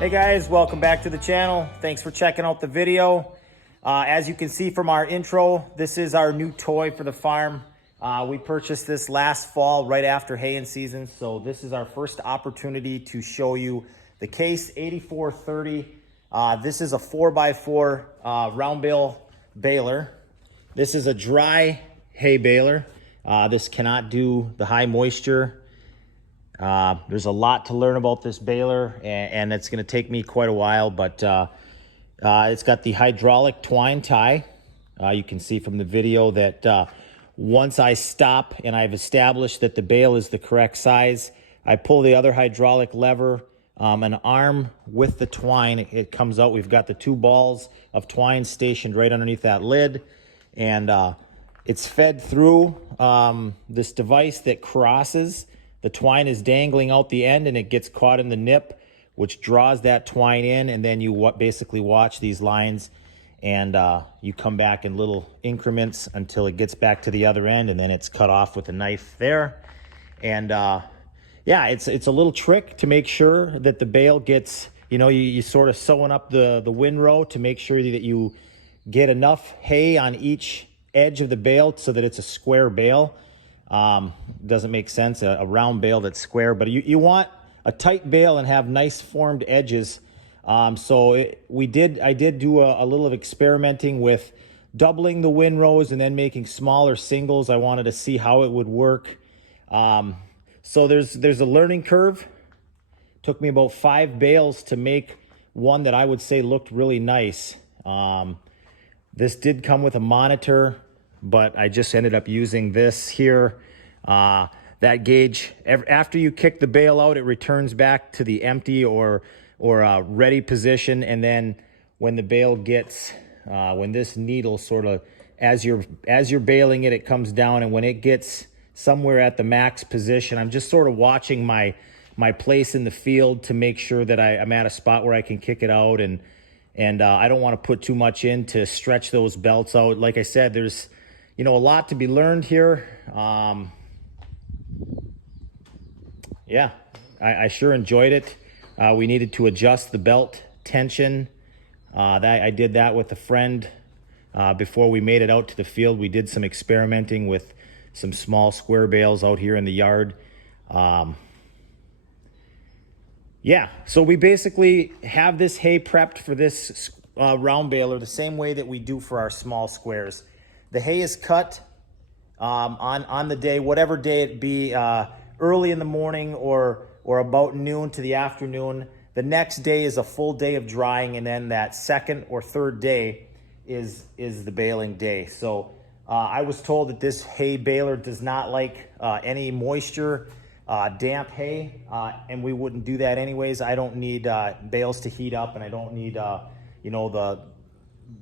Hey guys, welcome back to the channel. Thanks for checking out the video. As you can see from our intro, this is our new toy for the farm. We purchased this last fall right after haying season, so this is our first opportunity to show you the Case 8430. This is a 4x4 round bale baler. This is a dry hay baler. This cannot do the high moisture. There's a lot to learn about this baler, and it's going to take me quite a while, but it's got the hydraulic twine tie. You can see from the video that once I stop and I've established that the bale is the correct size, I pull the other hydraulic lever, an arm with the twine, it comes out. We've got the two balls of twine stationed right underneath that lid, and it's fed through this device that crosses. The twine is dangling out the end and it gets caught in the nip, which draws that twine in, and then you basically watch these lines, and you come back in little increments until it gets back to the other end, and then it's cut off with a knife there. And yeah, it's a little trick to make sure that the bale gets, you sort of sewing up the windrow to make sure that you get enough hay on each edge of the bale so that it's a square bale. Doesn't make sense, a round bale that's square, but you want a tight bale and have nice formed edges. I did do a little of experimenting with doubling the windrows and then making smaller singles. I wanted to see how it would work. So there's a learning curve. Took me about 5 bales to make one that I would say looked really nice. This did come with a monitor, but I just ended up using this here. That gauge, after you kick the bale out, it returns back to the empty or ready position. And then when the bale gets, when this needle sort of, as you're baling it, it comes down. And when it gets somewhere at the max position, I'm just sort of watching my place in the field to make sure that I'm at a spot where I can kick it out. And I don't want to put too much in to stretch those belts out. Like I said, there's, a lot to be learned here. Yeah, I sure enjoyed it. We needed to adjust the belt tension. I did that with a friend before we made it out to the field. We did some experimenting with some small square bales out here in the yard. Yeah, so we basically have this hay prepped for this round baler the same way that we do for our small squares. The hay is cut on the day, whatever day it be, early in the morning or about noon to the afternoon. The next day is a full day of drying, and then that second or third day is the baling day. So I was told that this hay baler does not like any moisture, damp hay, and we wouldn't do that anyways. I don't need bales to heat up, and I don't need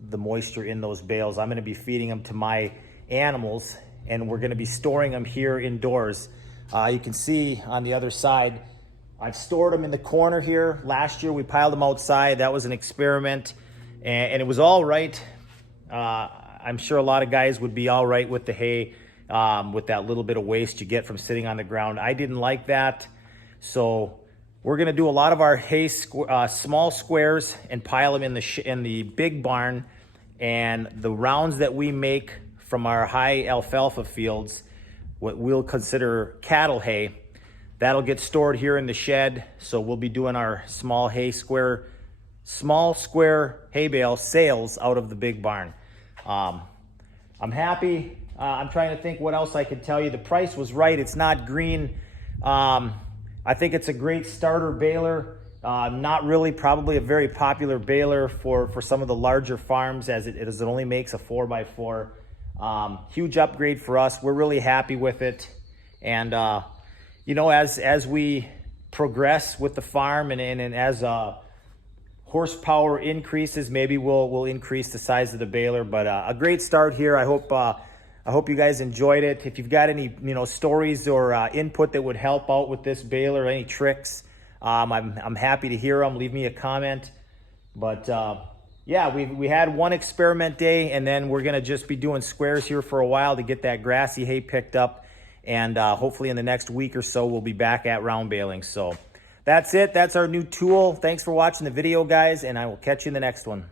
the moisture in those bales. I'm going to be feeding them to my animals, and we're going to be storing them here indoors. You can see on the other side, I've stored them in the corner here. Last year we piled them outside. That was an experiment, and it was all right. I'm sure a lot of guys would be all right with the hay, with that little bit of waste you get from sitting on the ground. I didn't like that, so we're going to do a lot of our hay small squares and pile them in the big barn, and the rounds that we make from our high alfalfa fields, what we'll consider cattle hay, that'll get stored here in the shed. So we'll be doing our small square hay bale sales out of the big barn. I'm happy. I'm trying to think what else I could tell you. The price was right. It's not green. I think it's a great starter baler. Not really probably a very popular baler for some of the larger farms, as it only makes a 4x4. Huge upgrade for us. We're really happy with it. And, as we progress with the farm and as horsepower increases, maybe we'll increase the size of the baler. But a great start here. I hope you guys enjoyed it. If you've got any stories or input that would help out with this baler, any tricks, I'm happy to hear them. Leave me a comment. But yeah, we had one experiment day, and then we're going to just be doing squares here for a while to get that grassy hay picked up. And hopefully in the next week or so, we'll be back at round baling. So That's it. That's our new tool. Thanks for watching the video, guys, and I will catch you in the next one.